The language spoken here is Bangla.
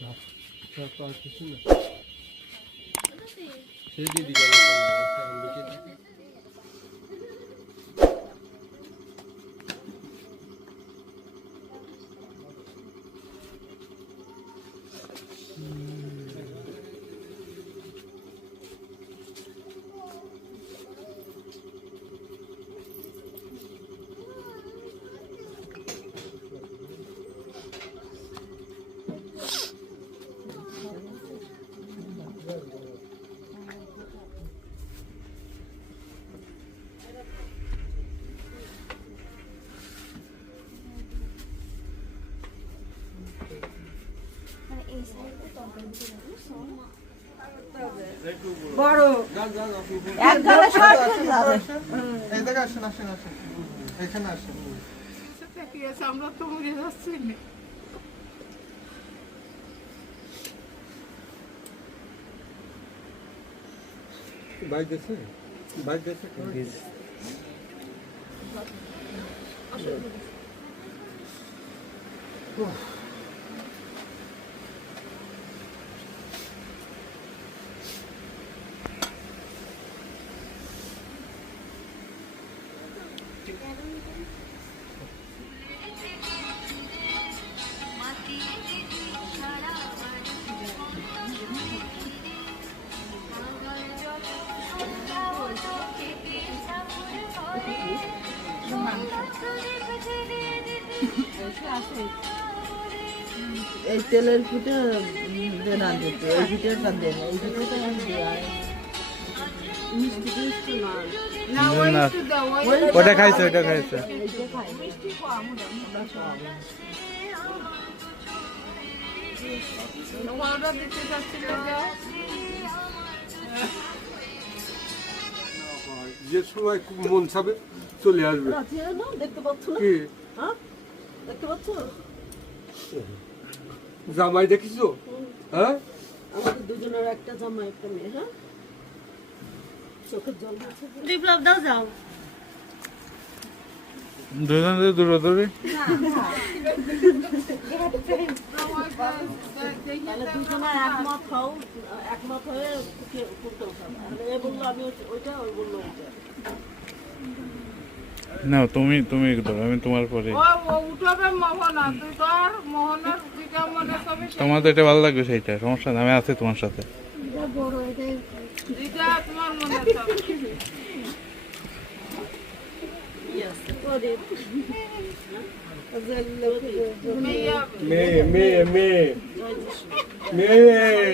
কিছু না সেই দিদি গেল আম্বিকে দেখে বড় যান যান এক গালে শর্ট হয়ে যাবে এই দেখে আসেন আসেন আসেন এখানে আসেন আমরা তো মরে যাচ্ছি বাইক গেছে? বাইক গেছে? এই তেলের ফুটে দেন আনতে এই ভিডিওটা দেন এই ভিডিওটা দেওয়া ওটা খাইছে ওটা খাইছে। যে সময় খুব মন চাবে চলে আসবে। দেখতে পাচ্ছ কি? হ্যাঁ দেখতে পাচ্ছ জামাই দেখিছো? হ্যাঁ? আমাদের দুজনের একটা জামাই একটা মেয়ে হ্যাঁ? বিপ্লব দাও যাও। দুজন দূরে তাহলে একমত হও একমত হয়ে ফুটে- ফুটতে উঠাবে আর এ বলল আমি ওইটা ওই বলল ওইটা। না তুমি তুমি ধরো আমি তোমার পরে মনে তোমার তো এটা ভালো লাগবে সেইটা সমস্যা আমি আছি তোমার সাথে। যেটা তোমার মনে সবই মেয়ে মেয়ে মেয়ে মেয়ে মেয়ে